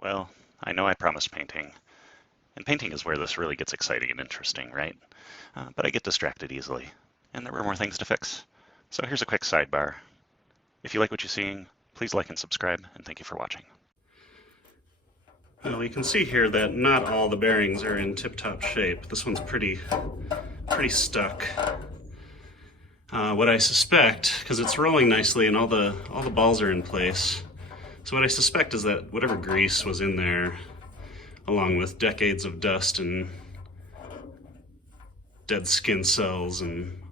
Well, I know I promised painting, and painting is where this really gets exciting and interesting, right? But I get distracted easily, and there were more things to fix. So here's a quick sidebar. If you like what you're seeing, please like and subscribe, and thank you for watching. Well, you can see here that not all the bearings are in tip-top shape. This one's pretty stuck. What I suspect, because it's rolling nicely and all the balls are in place, so what I suspect is that whatever grease was in there, along with decades of dust and dead skin cells and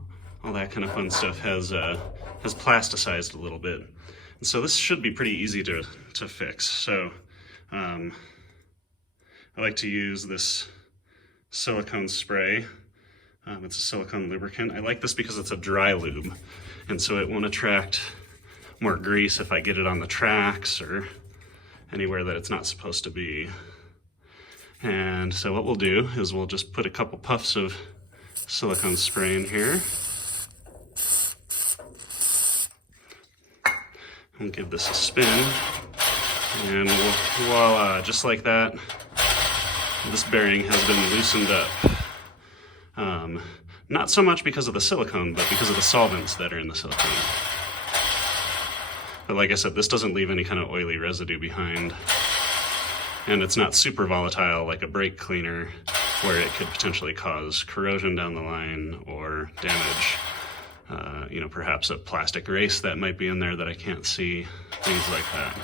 all that kind of fun stuff, has plasticized a little bit. And so this should be pretty easy to fix. So I like to use this silicone spray. It's a silicone lubricant. I like this because it's a dry lube, and so it won't attract more grease if I get it on the tracks or anywhere that it's not supposed to be. And so what we'll do is we'll just put a couple puffs of silicone spray in here. And give this a spin. And voila, just like that, this bearing has been loosened up. Not so much because of the silicone, but because of the solvents that are in the silicone. But like I said, this doesn't leave any kind of oily residue behind. And it's not super volatile like a brake cleaner, where it could potentially cause corrosion down the line or damage. Perhaps a plastic race that might be in there that I can't see, things like that.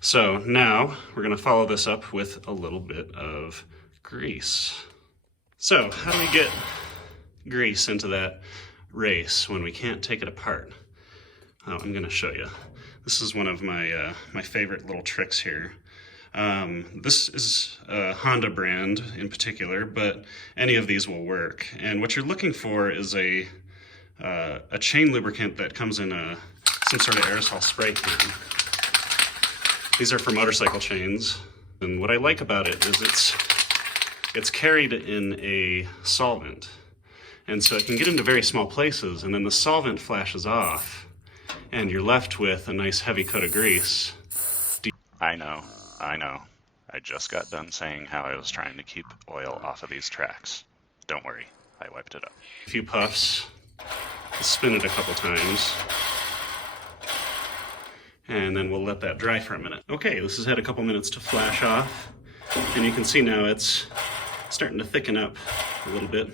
So now we're going to follow this up with a little bit of grease. So how do we get grease into that race when we can't take it apart? Oh, I'm going to show you. This is one of my my favorite little tricks here. This is a Honda brand in particular, but any of these will work. And what you're looking for is a chain lubricant that comes in some sort of aerosol spray can. These are for motorcycle chains, and what I like about it is it's carried in a solvent, and so it can get into very small places, and then the solvent flashes off, and you're left with a nice heavy coat of grease. I know. I just got done saying how I was trying to keep oil off of these tracks. Don't worry, I wiped it up. A few puffs, spin it a couple times, and then we'll let that dry for a minute. Okay, this has had a couple minutes to flash off, and you can see now it's starting to thicken up a little bit.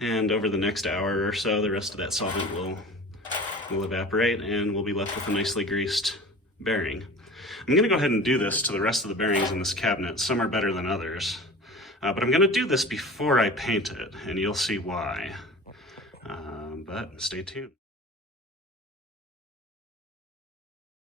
And over the next hour or so, the rest of that solvent will evaporate, and we'll be left with a nicely greased bearing. I'm going to go ahead and do this to the rest of the bearings in this cabinet. Some are better than others, but I'm going to do this before I paint it, and you'll see why. But stay tuned.